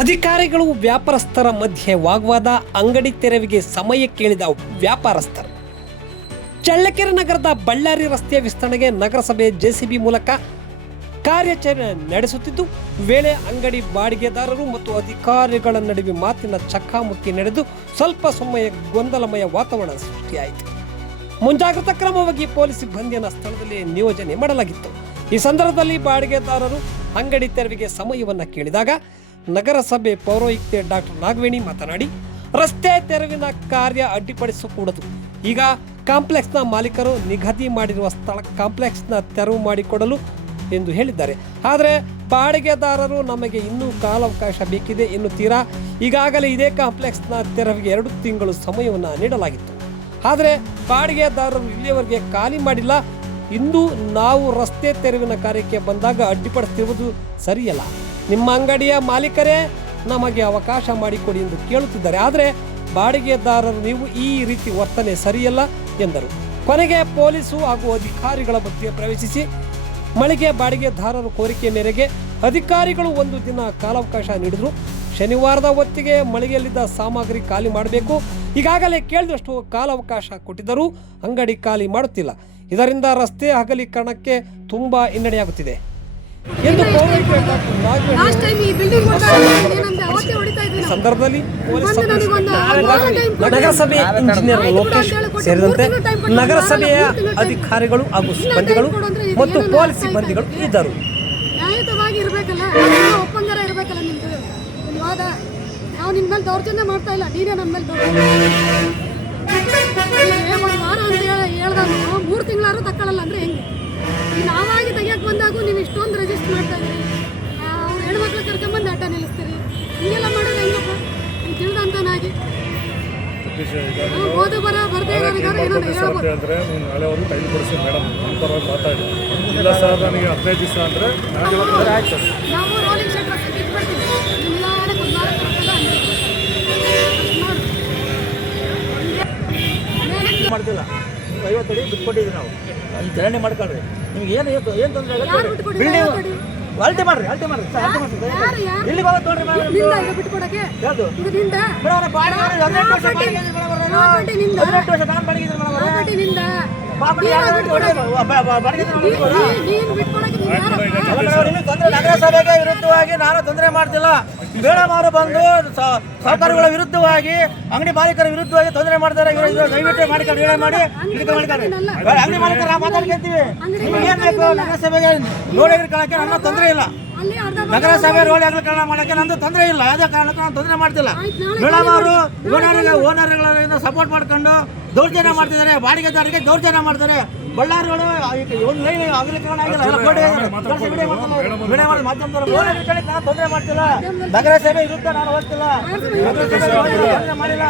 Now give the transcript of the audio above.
ಅಧಿಕಾರಿಗಳು ವ್ಯಾಪಾರಸ್ಥರ ಮಧ್ಯೆ ವಾಗ್ವಾದ, ಅಂಗಡಿ ತೆರವಿಗೆ ಸಮಯ ಕೇಳಿದ ವ್ಯಾಪಾರಸ್ಥರು. ಚಳ್ಳಕೆರೆ ನಗರದ ಬಳ್ಳಾರಿ ರಸ್ತೆಯ ವಿಸ್ತರಣೆಗೆ ನಗರಸಭೆ ಜೆಸಿಬಿ ಮೂಲಕ ಕಾರ್ಯಾಚರಣೆ ನಡೆಸುತ್ತಿದ್ದು, ವೇಳೆ ಅಂಗಡಿ ಬಾಡಿಗೆದಾರರು ಮತ್ತು ಅಧಿಕಾರಿಗಳ ನಡುವೆ ಮಾತಿನ ಚಕಮಕಿ ನಡೆದು ಸ್ವಲ್ಪ ಸಮಯ ಗೊಂದಲಮಯ ವಾತಾವರಣ ಸೃಷ್ಟಿಯಾಯಿತು. ಮುಂಜಾಗ್ರತಾ ಕ್ರಮವಾಗಿ ಪೊಲೀಸ್ ಸಿಬ್ಬಂದಿಯನ್ನು ಸ್ಥಳದಲ್ಲಿ ನಿಯೋಜನೆ ಮಾಡಲಾಗಿತ್ತು. ಈ ಸಂದರ್ಭದಲ್ಲಿ ಬಾಡಿಗೆದಾರರು ಅಂಗಡಿ ತೆರವಿಗೆ ಸಮಯವನ್ನು ಕೇಳಿದಾಗ ನಗರಸಭೆ ಪೌರಾಯುಕ್ತೆ ಡಾಕ್ಟರ್ ನಾಗವೇಣಿ ಮಾತನಾಡಿ, ರಸ್ತೆ ತೆರವಿನ ಕಾರ್ಯ ಅಡ್ಡಿಪಡಿಸಕೂಡದು. ಈಗ ಕಾಂಪ್ಲೆಕ್ಸ್ನ ಮಾಲೀಕರು ನಿಗದಿ ಮಾಡಿರುವ ಸ್ಥಳ ಕಾಂಪ್ಲೆಕ್ಸ್ನ ತೆರವು ಮಾಡಿಕೊಡಲು ಎಂದು ಹೇಳಿದ್ದಾರೆ. ಆದರೆ ಬಾಡಿಗೆದಾರರು ನಮಗೆ ಇನ್ನೂ ಕಾಲಾವಕಾಶ ಬೇಕಿದೆ ಎನ್ನುತ್ತೀರಾ? ಈಗಾಗಲೇ ಇದೇ ಕಾಂಪ್ಲೆಕ್ಸ್ನ ತೆರವಿಗೆ 2 ತಿಂಗಳು ಸಮಯವನ್ನು ನೀಡಲಾಗಿತ್ತು. ಆದರೆ ಬಾಡಿಗೆದಾರರು ಇಲ್ಲಿಯವರೆಗೆ ಖಾಲಿ ಮಾಡಿಲ್ಲ. ಇಂದು ನಾವು ರಸ್ತೆ ತೆರವಿನ ಕಾರ್ಯಕ್ಕೆ ಬಂದಾಗ ಅಡ್ಡಿಪಡಿಸುತ್ತಿರುವುದು ಸರಿಯಲ್ಲ. ನಿಮ್ಮ ಅಂಗಡಿಯ ಮಾಲೀಕರೇ ನಮಗೆ ಅವಕಾಶ ಮಾಡಿಕೊಡಿ ಎಂದು ಕೇಳುತ್ತಿದ್ದಾರೆ. ಆದರೆ ಬಾಡಿಗೆದಾರರು ನೀವು ಈ ರೀತಿ ವರ್ತನೆ ಸರಿಯಲ್ಲ ಎಂದರು. ಕೊನೆಗೆ ಪೊಲೀಸು ಹಾಗೂ ಅಧಿಕಾರಿಗಳ ಮಧ್ಯೆ ಪ್ರವೇಶಿಸಿ ಮಳಿಗೆ ಬಾಡಿಗೆದಾರರ ಕೋರಿಕೆ ಮೇರೆಗೆ ಅಧಿಕಾರಿಗಳು 1 ದಿನ ಕಾಲಾವಕಾಶ ನೀಡಿದರು. ಶನಿವಾರದ ಹೊತ್ತಿಗೆ ಮಳಿಗೆಯಲ್ಲಿದ್ದ ಸಾಮಗ್ರಿ ಖಾಲಿ ಮಾಡಬೇಕು. ಈಗಾಗಲೇ ಕೇಳಿದಷ್ಟು ಕಾಲಾವಕಾಶ ಕೊಟ್ಟಿದ್ದರೂ ಅಂಗಡಿ ಖಾಲಿ ಮಾಡುತ್ತಿಲ್ಲ. ಇದರಿಂದ ರಸ್ತೆ ಅಗಲೀಕರಣಕ್ಕೆ ತುಂಬಾ ಹಿನ್ನಡೆಯಾಗುತ್ತಿದೆ ಎಂದು ಸಂದರ್ಭದಲ್ಲಿ ನಗರಸಭೆ ಇಂಜಿನಿಯರ್ ಲೋಕೇಶ್ ಸೇರಿದಂತೆ ನಗರಸಭೆಯ ಅಧಿಕಾರಿಗಳು ಹಾಗೂ ಸಿಬ್ಬಂದಿಗಳು ಮತ್ತು ಪೊಲೀಸ್ ಸಿಬ್ಬಂದಿಗಳು ಇದ್ದರು. ನಾವು ನಿನ್ನ ಮೇಲೆ ದೌರ್ಜನ್ಯ ಮಾಡ್ತಾ ಇಲ್ಲ, ನೀನೇ ನಮ್ಮ ಮೇಲೆ ಒಂದು ವಾರ ಅಂತ ಹೇಳ್ದಾಗ 3 ತಿಂಗಳಾದ್ರೂ ತಕ್ಕೊಳ್ಳಲ್ಲ ಅಂದರೆ ಹೆಂಗೆ? ನಾವಾಗಿ ತೆಗಿಯಕ್ಕೆ ಬಂದಾಗೂ ನೀವು ಇಷ್ಟೊಂದು ರೆಜಿಸ್ಟರ್ ಮಾಡ್ತಾ ಇದ್ದೀರಿ. ಅವ್ರು ಹೆಣ್ಮಕ್ಳು ಕರ್ಕೊಂಬಂದು ಆಟ ನಿಲ್ಲಿಸ್ತೀರಿ. ಹಿಂಗೆಲ್ಲ ಮಾಡೋದು ಹೆಂಗಪ್ಪ? ನೀವು ತಿಳಿದಂತನಾಗಿ ಓದು ಬರ್ದೇ ಇರೋರಿಗಾರು ಏನೋ ಹೇಳ್ಬೋದು. ನಾವು ರೋಲಿಂಗ್ ಶೆಟ್ ರಸ್ತೆ ಇಟ್ಬಿಡ್ತೀವಿ. ಮಾಡ್ತಿಲ್ಲ, 50 ಅಡಿ ಬಿಟ್ಕೊಟ್ಟಿದ್ವಿ ನಾವು. ಅಲ್ಲಿ ಧರಣಿ ಮಾಡ್ಕೊಳ್ರಿ. ನಿಮ್ಗೆ ಏನು ಏನು ತೊಂದರೆ ಆಗುತ್ತೆ? ಬಿಲ್ಡಿಂಗ್ ಅಲ್ಟಿ ಮಾಡ್ರಿ, ಅಲ್ಟಿ ಮಾಡ್ರಿ. ಇಲ್ಲಿ ಬರೋದು ನೋಡ್ರಿ ಬಿಟ್ಕೊಡಕ್ಕೆ ಯಾವುದು ಮೇಡಮ್? ಬಾಡಿ 18 ವರ್ಷ ನಾನು ಬಾಡಿಗೆ ನಗರಸಭೆಗೆ ವಿರುದ್ಧವಾಗಿ ನಾನು ತೊಂದರೆ ಮಾಡ್ತಿಲ್ಲ. ಮೇಡಮ್ ಅವರು ಬಂದು ಸಹಕಾರಿಗಳ ವಿರುದ್ಧವಾಗಿ, ಅಂಗಡಿ ಮಾಲೀಕರ ವಿರುದ್ಧವಾಗಿ ತೊಂದರೆ ಮಾಡ್ತಾರೆ. ದಯವಿಟ್ಟು ಮಾಡಿಕೊಂಡು ಹೇಳಿ ಮಾಡಿ ಅಂಗಡಿ ಮಾಲೀಕರ ಮಾತಾಡ್ಕೊಂತೀವಿ. ನಿಮ್ಗೆ ಏನ್ ಬೇಕು? ನಗರಸಭೆಗೆ ರೋಡ್ ಅಗಲೀಕರಣಕ್ಕೆ ನನ್ನ ತೊಂದರೆ ಇಲ್ಲ. ನಗರಸಭೆ ರೋಡ್ ಅಗಲೀಕರಣ ಮಾಡೋಕ್ಕೆ ನಂದು ತೊಂದರೆ ಇಲ್ಲ. ಯಾವುದೇ ಕಾರಣಕ್ಕೂ ನಾನು ತೊಂದರೆ ಮಾಡ್ತಿಲ್ಲ. ಮೇಡಮ್ ಅವರು ಓನರ್ಗಳಿಂದ ಸಪೋರ್ಟ್ ಮಾಡ್ಕೊಂಡು ದೌರ್ಜನ್ಯ ಮಾಡ್ತಿದ್ದಾರೆ. ಬಾಡಿಗೆದಾರರಿಗೆ ದೌರ್ಜನ್ಯ ಮಾಡ್ತಾರೆ. ಬಳ್ಳಾರಿಗಳು ಒಂದು ಲೈನ್ ಅಗಲೀಕರಣ ಆಗಿಲ್ಲ. ಮಾಧ್ಯಮದವರು ನಾನು ತೊಂದರೆ ಮಾಡ್ತಿಲ್ಲ. ನಗರಸಭೆ ವಿರುದ್ಧ ನಾನು ಹೋಗ್ತಿಲ್ಲ. ಮಾಡಿಲ್ಲ.